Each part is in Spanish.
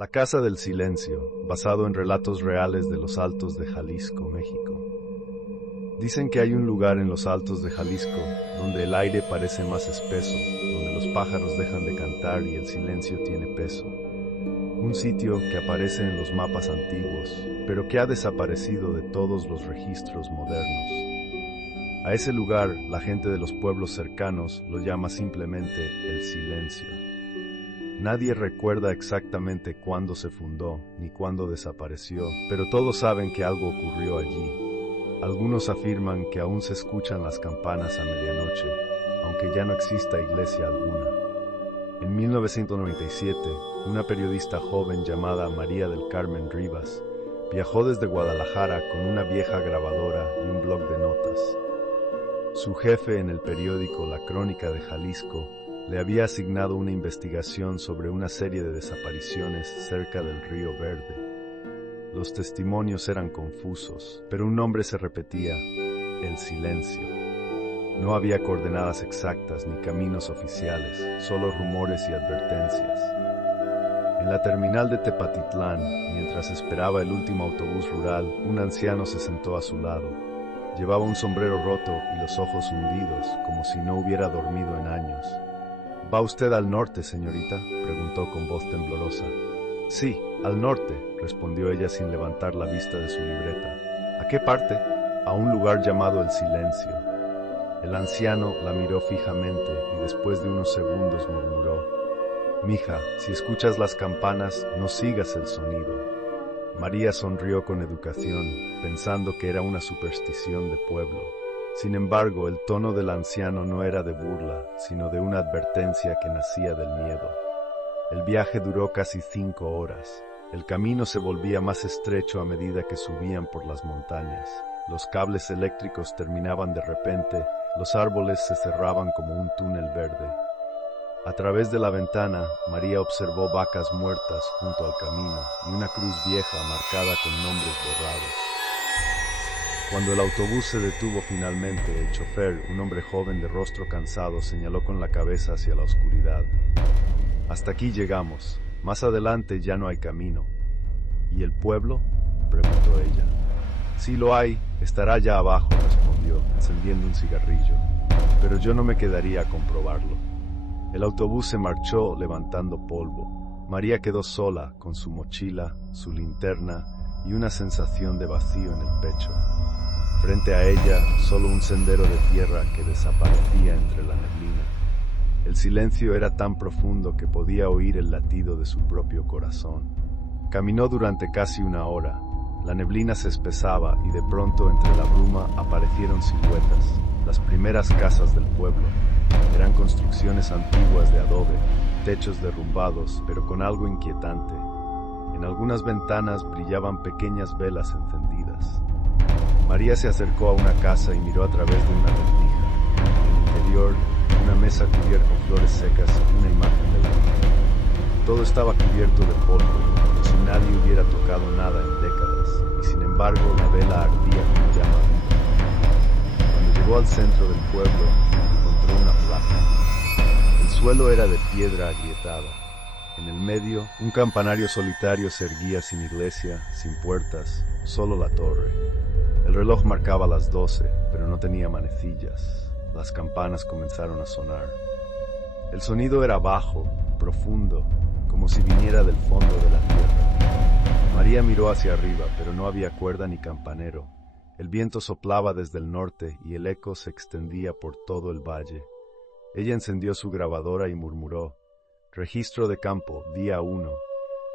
La Casa del Silencio, basado en relatos reales de los Altos de Jalisco, México. Dicen que hay un lugar en los Altos de Jalisco donde el aire parece más espeso, donde los pájaros dejan de cantar y el silencio tiene peso. Un sitio que aparece en los mapas antiguos, pero que ha desaparecido de todos los registros modernos. A ese lugar, la gente de los pueblos cercanos lo llama simplemente el Silencio. Nadie recuerda exactamente cuándo se fundó ni cuándo desapareció, pero todos saben que algo ocurrió allí. Algunos afirman que aún se escuchan las campanas a medianoche, aunque ya no exista iglesia alguna. En 1997, una periodista joven llamada María del Carmen Rivas viajó desde Guadalajara con una vieja grabadora y un bloc de notas. Su jefe en el periódico La Crónica de Jalisco le había asignado una investigación sobre una serie de desapariciones cerca del Río Verde. Los testimonios eran confusos, pero un nombre se repetía: el Silencio. No había coordenadas exactas ni caminos oficiales, solo rumores y advertencias. En la terminal de Tepatitlán, mientras esperaba el último autobús rural, un anciano se sentó a su lado. Llevaba un sombrero roto y los ojos hundidos, como si no hubiera dormido en años. ¿Va usted al norte, señorita?, preguntó con voz temblorosa. Sí, al norte, respondió ella sin levantar la vista de su libreta. ¿A qué parte? A un lugar llamado El Silencio. El anciano la miró fijamente y después de unos segundos murmuró: Mija, si escuchas las campanas, no sigas el sonido. María sonrió con educación, pensando que era una superstición de pueblo. Sin embargo, el tono del anciano no era de burla, sino de una advertencia que nacía del miedo. El viaje duró casi 5 horas. El camino se volvía más estrecho a medida que subían por las montañas. Los cables eléctricos terminaban de repente, los árboles se cerraban como un túnel verde. A través de la ventana, María observó vacas muertas junto al camino y una cruz vieja marcada con nombres borrados. Cuando el autobús se detuvo finalmente, el chofer, un hombre joven de rostro cansado, señaló con la cabeza hacia la oscuridad. Hasta aquí llegamos. Más adelante ya no hay camino. ¿Y el pueblo?, preguntó ella. Sí lo hay, estará allá abajo, respondió, encendiendo un cigarrillo. Pero yo no me quedaría a comprobarlo. El autobús se marchó levantando polvo. María quedó sola, con su mochila, su linterna y una sensación de vacío en el pecho. Frente a ella, solo un sendero de tierra que desaparecía entre la neblina. El silencio era tan profundo que podía oír el latido de su propio corazón. Caminó durante casi 1 hora. La neblina se espesaba y de pronto entre la bruma aparecieron siluetas, las primeras casas del pueblo. Eran construcciones antiguas de adobe, techos derrumbados, pero con algo inquietante. En algunas ventanas brillaban pequeñas velas encendidas. María se acercó a una casa y miró a través de una rendija. En el interior, una mesa cubierta con flores secas y una imagen de la Virgen. Todo estaba cubierto de polvo, como si nadie hubiera tocado nada en décadas, y sin embargo la vela ardía con llama viva. Cuando llegó al centro del pueblo, encontró una plaza. El suelo era de piedra agrietada. En el medio, un campanario solitario se erguía sin iglesia, sin puertas, solo la torre. El reloj marcaba las 12, pero no tenía manecillas. Las campanas comenzaron a sonar. El sonido era bajo, profundo, como si viniera del fondo de la tierra. María miró hacia arriba, pero no había cuerda ni campanero. El viento soplaba desde el norte y el eco se extendía por todo el valle. Ella encendió su grabadora y murmuró: Registro de campo, día 1.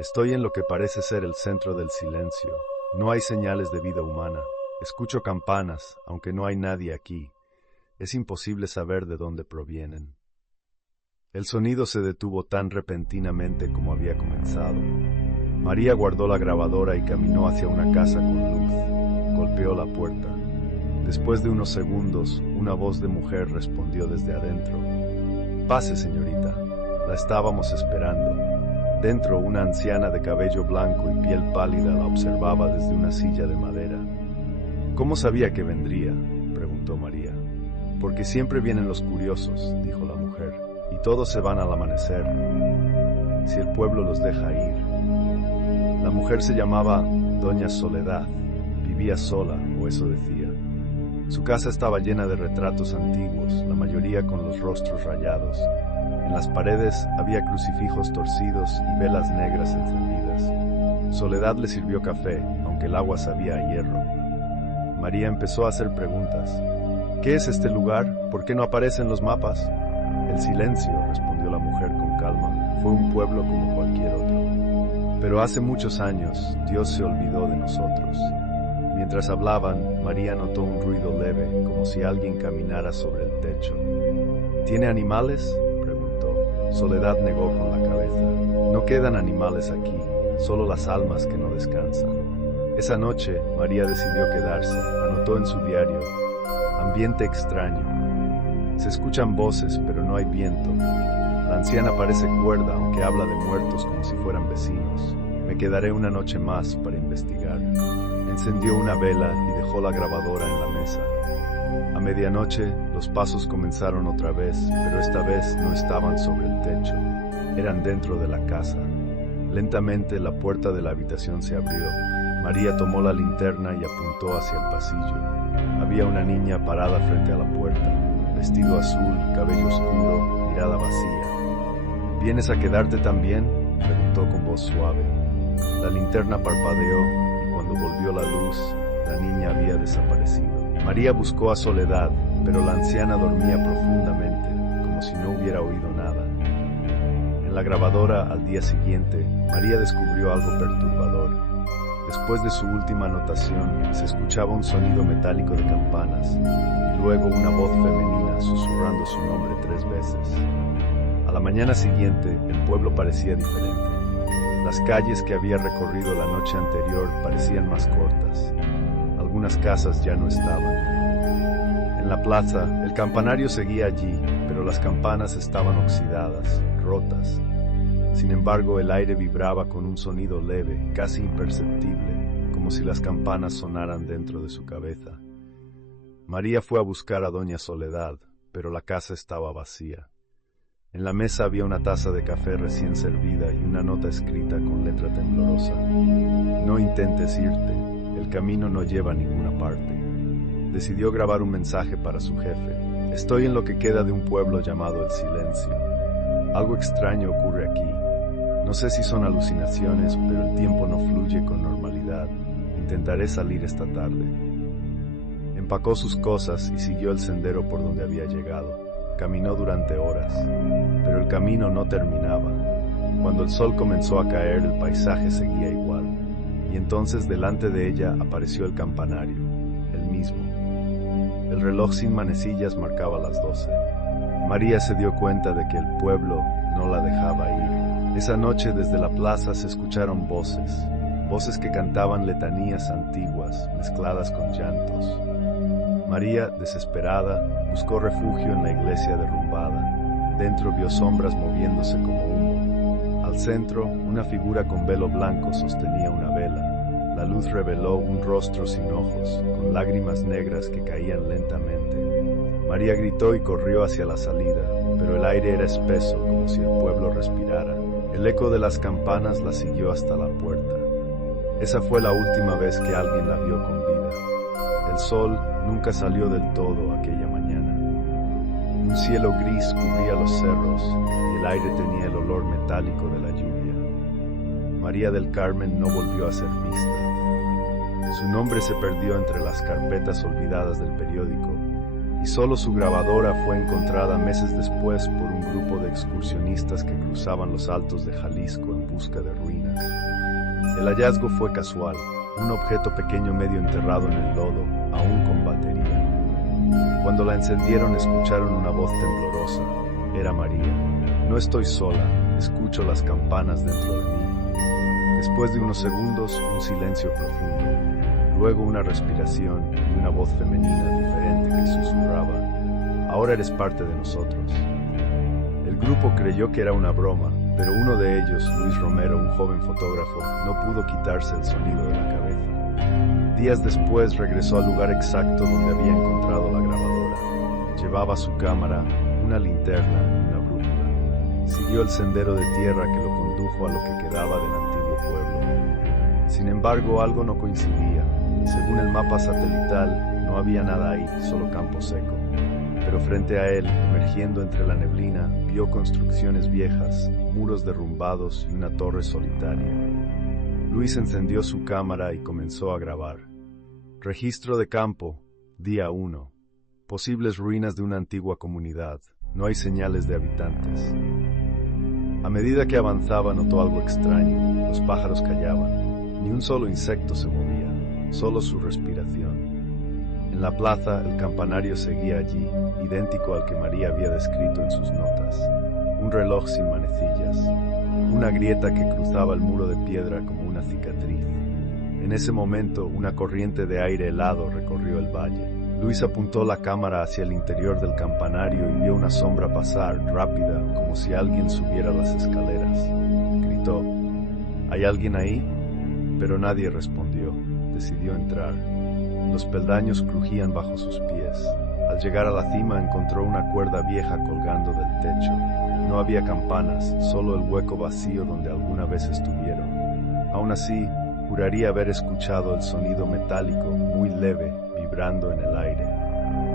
Estoy en lo que parece ser el centro del silencio. No hay señales de vida humana. Escucho campanas, aunque no hay nadie aquí. Es imposible saber de dónde provienen. El sonido se detuvo tan repentinamente como había comenzado. María guardó la grabadora y caminó hacia una casa con luz. Golpeó la puerta. Después de unos segundos, una voz de mujer respondió desde adentro. Pase, señorita. La estábamos esperando. Dentro, una anciana de cabello blanco y piel pálida la observaba desde una silla de madera. ¿Cómo sabía que vendría?, preguntó María. Porque siempre vienen los curiosos, dijo la mujer, y todos se van al amanecer. Si el pueblo los deja ir. mujer se llamaba Doña Soledad. Vivía sola, o eso decía. Su casa estaba llena de retratos antiguos, la mayoría con los rostros rayados. En las paredes había crucifijos torcidos y velas negras encendidas. Soledad le sirvió café, aunque el agua sabía a hierro. María empezó a hacer preguntas. ¿Qué es este lugar? ¿Por qué no aparece en los mapas? El silencio, respondió la mujer con calma. Fue un pueblo como cualquier otro. Pero hace muchos años, Dios se olvidó de nosotros. Mientras hablaban, María notó un ruido leve, como si alguien caminara sobre el techo. ¿Tiene animales?, preguntó. Soledad negó con la cabeza. No quedan animales aquí, solo las almas que no descansan. Esa noche, María decidió quedarse. Anotó en su diario: ambiente extraño. Se escuchan voces, pero no hay viento. La anciana parece cuerda, aunque habla de muertos como si fueran vecinos. Me quedaré una noche más para investigar. Encendió una vela y dejó la grabadora en la mesa. A medianoche, los pasos comenzaron otra vez, pero esta vez no estaban sobre el techo. Eran dentro de la casa. Lentamente, la puerta de la habitación se abrió. María tomó la linterna y apuntó hacia el pasillo. Había una niña parada frente a la puerta. Vestido azul, cabello oscuro, mirada vacía. ¿Vienes a quedarte también?, preguntó con voz suave. La linterna parpadeó y cuando volvió la luz, la niña había desaparecido. María buscó a Soledad, pero la anciana dormía profundamente, como si no hubiera oído nada. En la grabadora, al día siguiente, María descubrió algo perturbador. Después de su última anotación, se escuchaba un sonido metálico de campanas y luego una voz femenina susurrando su nombre 3 veces. A la mañana siguiente, el pueblo parecía diferente. Las calles que había recorrido la noche anterior parecían más cortas. Algunas casas ya no estaban. En la plaza, el campanario seguía allí, pero las campanas estaban oxidadas, rotas. Sin embargo, el aire vibraba con un sonido leve, casi imperceptible, como si las campanas sonaran dentro de su cabeza. María fue a buscar a Doña Soledad, pero la casa estaba vacía. En la mesa había una taza de café recién servida y una nota escrita con letra temblorosa. No intentes irte, el camino no lleva a ninguna parte. Decidió grabar un mensaje para su jefe. Estoy en lo que queda de un pueblo llamado El Silencio. Algo extraño ocurre aquí. No sé si son alucinaciones, pero el tiempo no fluye con normalidad. Intentaré salir esta tarde. Empacó sus cosas y siguió el sendero por donde había llegado. Caminó durante horas, pero el camino no terminaba. Cuando el sol comenzó a caer, el paisaje seguía igual, y entonces delante de ella apareció el campanario, el mismo. El reloj sin manecillas marcaba las 12. María se dio cuenta de que el pueblo no la dejaba ir. Esa noche desde la plaza se escucharon voces que cantaban letanías antiguas mezcladas con llantos. María, desesperada, buscó refugio en la iglesia derrumbada. Dentro vio sombras moviéndose como humo. Al centro, una figura con velo blanco sostenía una vela. La luz reveló un rostro sin ojos, con lágrimas negras que caían lentamente. María gritó y corrió hacia la salida, pero el aire era espeso, como si el pueblo respirara. El eco de las campanas la siguió hasta la puerta. Esa fue la última vez que alguien la vio con vida. El sol nunca salió del todo aquella mañana. Un cielo gris cubría los cerros y el aire tenía el olor metálico de la lluvia. María del Carmen no volvió a ser vista. Su nombre se perdió entre las carpetas olvidadas del periódico y solo su grabadora fue encontrada meses después por un grupo de excursionistas que cruzaban los altos de Jalisco en busca de ruinas. El hallazgo fue casual, un objeto pequeño medio enterrado en el lodo, aún con batería. Cuando la encendieron escucharon una voz temblorosa. Era María. No estoy sola, escucho las campanas dentro de mí. Después de unos segundos, un silencio profundo. Luego una respiración y una voz femenina diferente que susurraba: ahora eres parte de nosotros. El grupo creyó que era una broma, pero uno de ellos, Luis Romero, un joven fotógrafo, no pudo quitarse el sonido de la cabeza. Días después regresó al lugar exacto donde había encontrado la grabadora. Llevaba su cámara, una linterna y una brújula. Siguió el sendero de tierra que lo condujo a lo que quedaba del antiguo pueblo. Sin embargo, algo no coincidía. Según el mapa satelital, no había nada ahí, solo campo seco. Pero frente a él, emergiendo entre la neblina, vio construcciones viejas, muros derrumbados y una torre solitaria. Luis encendió su cámara y comenzó a grabar. Registro de campo, día 1. Posibles ruinas de una antigua comunidad. No hay señales de habitantes. A medida que avanzaba notó algo extraño. Los pájaros callaban. Ni un solo insecto se movía, solo su respiración. En la plaza, el campanario seguía allí, idéntico al que María había descrito en sus notas. Un reloj sin manecillas. Una grieta que cruzaba el muro de piedra como una cicatriz. En ese momento, una corriente de aire helado recorrió el valle. Luis apuntó la cámara hacia el interior del campanario y vio una sombra pasar, rápida, como si alguien subiera las escaleras. Gritó, ¿hay alguien ahí? Pero nadie respondió. Decidió entrar. Los peldaños crujían bajo sus pies. Al llegar a la cima encontró una cuerda vieja colgando del techo. No había campanas, solo el hueco vacío donde alguna vez estuvieron. Aún así, juraría haber escuchado el sonido metálico, muy leve, vibrando en el aire.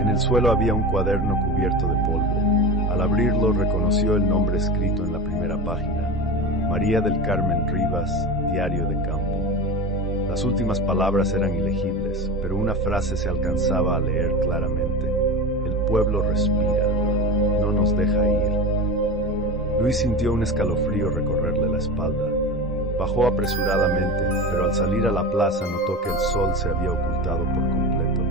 En el suelo había un cuaderno cubierto de polvo. Al abrirlo reconoció el nombre escrito en la primera página. María del Carmen Rivas, Diario de Campo. Las últimas palabras eran ilegibles, pero una frase se alcanzaba a leer claramente. El pueblo respira, no nos deja ir. Luis sintió un escalofrío recorrerle la espalda. Bajó apresuradamente, pero al salir a la plaza notó que el sol se había ocultado por completo.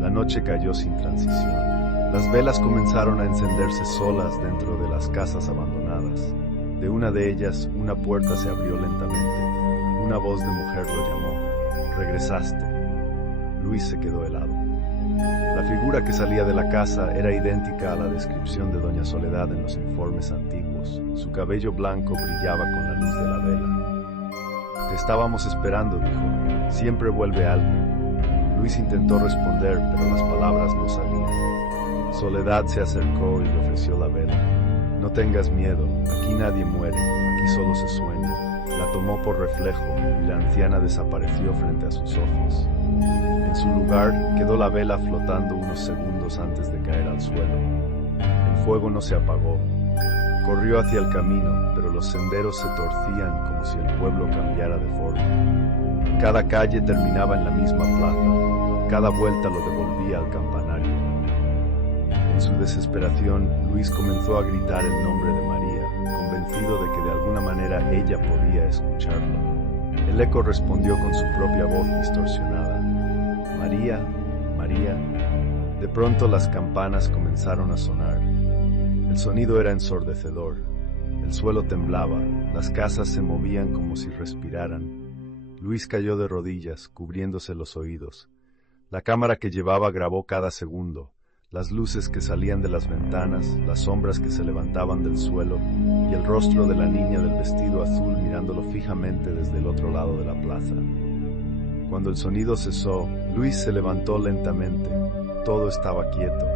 La noche cayó sin transición. Las velas comenzaron a encenderse solas dentro de las casas abandonadas. De una de ellas, una puerta se abrió lentamente. Una voz de mujer lo llamó. «Regresaste». Luis se quedó helado. La figura que salía de la casa era idéntica a la descripción de Doña Soledad en los informes antiguos. Su cabello blanco brillaba con la luz de la vela. «Te estábamos esperando», dijo. «Siempre vuelve alguien». Luis intentó responder, pero las palabras no salían. Soledad se acercó y le ofreció la vela. «No tengas miedo, aquí nadie muere, aquí solo se sueña». La tomó por reflejo y la anciana desapareció frente a sus ojos. En su lugar quedó la vela flotando unos segundos antes de caer al suelo. El fuego no se apagó. Corrió hacia el camino, pero los senderos se torcían como si el pueblo cambiara de forma. Cada calle terminaba en la misma plaza. Cada vuelta lo devolvía al campanario. En su desesperación, Luis comenzó a gritar el nombre de María, convencido de que de alguna manera ella podía escucharlo. El eco respondió con su propia voz distorsionada. «María, María». De pronto las campanas comenzaron a sonar. El sonido era ensordecedor. El suelo temblaba, las casas se movían como si respiraran. Luis cayó de rodillas, cubriéndose los oídos. La cámara que llevaba grabó cada segundo. Las luces que salían de las ventanas, las sombras que se levantaban del suelo y el rostro de la niña del vestido azul mirándolo fijamente desde el otro lado de la plaza. Cuando el sonido cesó, Luis se levantó lentamente. Todo estaba quieto.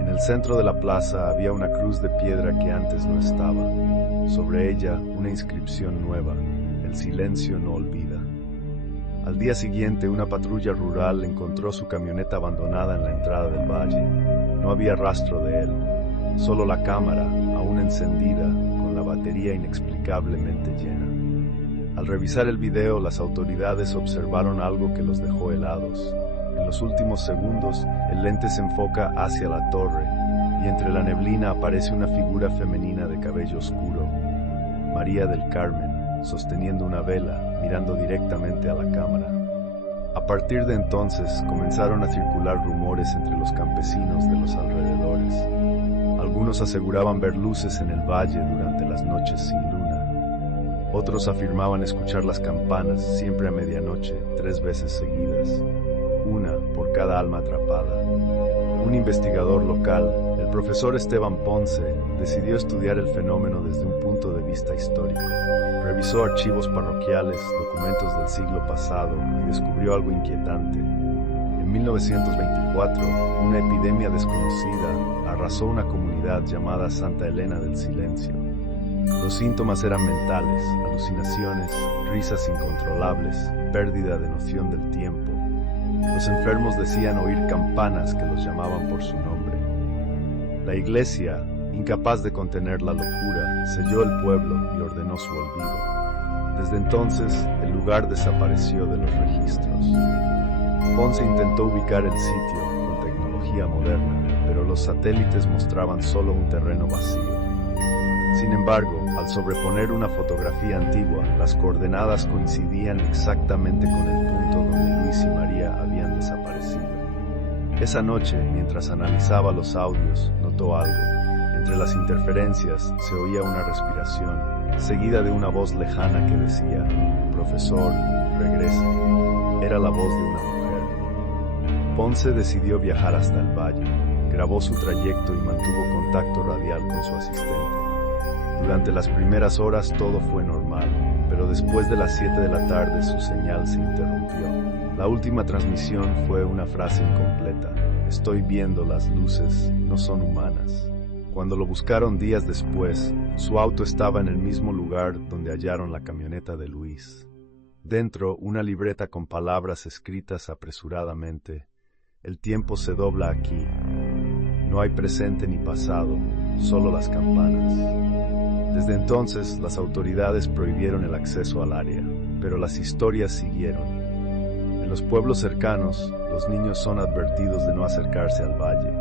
En el centro de la plaza había una cruz de piedra que antes no estaba. Sobre ella, una inscripción nueva: «El silencio no olvida». Al día siguiente, una patrulla rural encontró su camioneta abandonada en la entrada del valle. No había rastro de él, solo la cámara, aún encendida, con la batería inexplicablemente llena. Al revisar el video, las autoridades observaron algo que los dejó helados. En los últimos segundos, el lente se enfoca hacia la torre, y entre la neblina aparece una figura femenina de cabello oscuro, María del Carmen, sosteniendo una vela, mirando directamente a la cámara. A partir de entonces comenzaron a circular rumores entre los campesinos de los alrededores. Algunos aseguraban ver luces en el valle durante las noches sin luna. Otros afirmaban escuchar las campanas siempre a medianoche, 3 veces seguidas, una por cada alma atrapada. Un investigador local, el profesor Esteban Ponce, decidió estudiar el fenómeno desde un punto de vista histórico. Revisó archivos parroquiales, documentos del siglo pasado y descubrió algo inquietante. En 1924, una epidemia desconocida arrasó una comunidad llamada Santa Elena del Silencio. Los síntomas eran mentales, alucinaciones, risas incontrolables, pérdida de noción del tiempo. Los enfermos decían oír campanas que los llamaban por su nombre. La iglesia, incapaz de contener la locura, selló el pueblo y ordenó su olvido. Desde entonces, el lugar desapareció de los registros. Ponce intentó ubicar el sitio con tecnología moderna, pero los satélites mostraban solo un terreno vacío. Sin embargo, al sobreponer una fotografía antigua, las coordenadas coincidían exactamente con el punto donde Luis y María habían desaparecido. Esa noche, mientras analizaba los audios, notó algo. Entre las interferencias se oía una respiración, seguida de una voz lejana que decía: «Profesor, regrese». Era la voz de una mujer. Ponce decidió viajar hasta el valle, grabó su trayecto y mantuvo contacto radial con su asistente. Durante las primeras horas todo fue normal, pero después de las 7 de la tarde su señal se interrumpió. La última transmisión fue una frase incompleta: «Estoy viendo las luces, no son humanas». Cuando lo buscaron días después, su auto estaba en el mismo lugar donde hallaron la camioneta de Luis. Dentro, una libreta con palabras escritas apresuradamente: «El tiempo se dobla aquí. No hay presente ni pasado, solo las campanas». Desde entonces, las autoridades prohibieron el acceso al área, pero las historias siguieron. En los pueblos cercanos, los niños son advertidos de no acercarse al valle.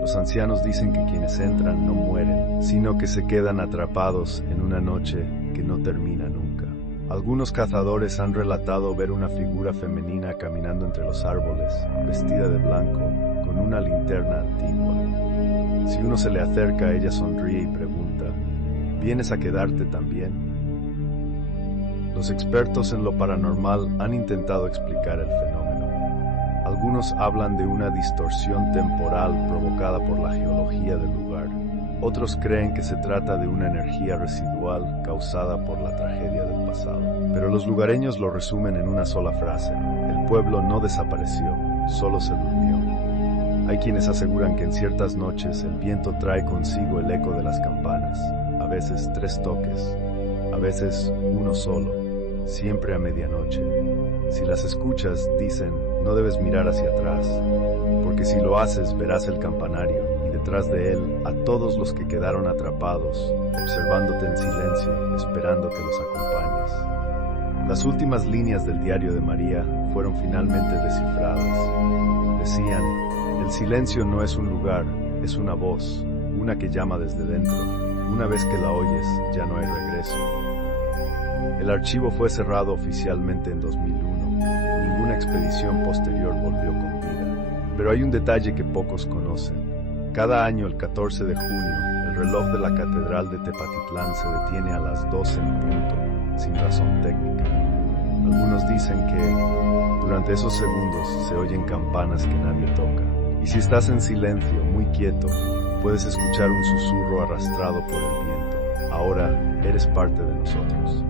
Los ancianos dicen que quienes entran no mueren, sino que se quedan atrapados en una noche que no termina nunca. Algunos cazadores han relatado ver una figura femenina caminando entre los árboles, vestida de blanco, con una linterna antigua. Si uno se le acerca, ella sonríe y pregunta: ¿vienes a quedarte también? Los expertos en lo paranormal han intentado explicar el fenómeno. Algunos hablan de una distorsión temporal provocada por la geología del lugar. Otros creen que se trata de una energía residual causada por la tragedia del pasado. Pero los lugareños lo resumen en una sola frase: el pueblo no desapareció, solo se durmió. Hay quienes aseguran que en ciertas noches el viento trae consigo el eco de las campanas. A veces 3 toques, a veces uno solo, siempre a medianoche. Si las escuchas, dicen, no debes mirar hacia atrás, porque si lo haces verás el campanario y detrás de él a todos los que quedaron atrapados, observándote en silencio, esperando que los acompañes. Las últimas líneas del diario de María fueron finalmente descifradas. Decían: el silencio no es un lugar, es una voz, una que llama desde dentro. Una vez que la oyes, ya no hay regreso. El archivo fue cerrado oficialmente en 2001. Ninguna expedición posterior volvió con vida. Pero hay un detalle que pocos conocen. Cada año, el 14 de junio, el reloj de la Catedral de Tepatitlán se detiene a las 12 en punto, sin razón técnica. Algunos dicen que durante esos segundos se oyen campanas que nadie toca. Y si estás en silencio, muy quieto, puedes escuchar un susurro arrastrado por el viento. Ahora eres parte de nosotros.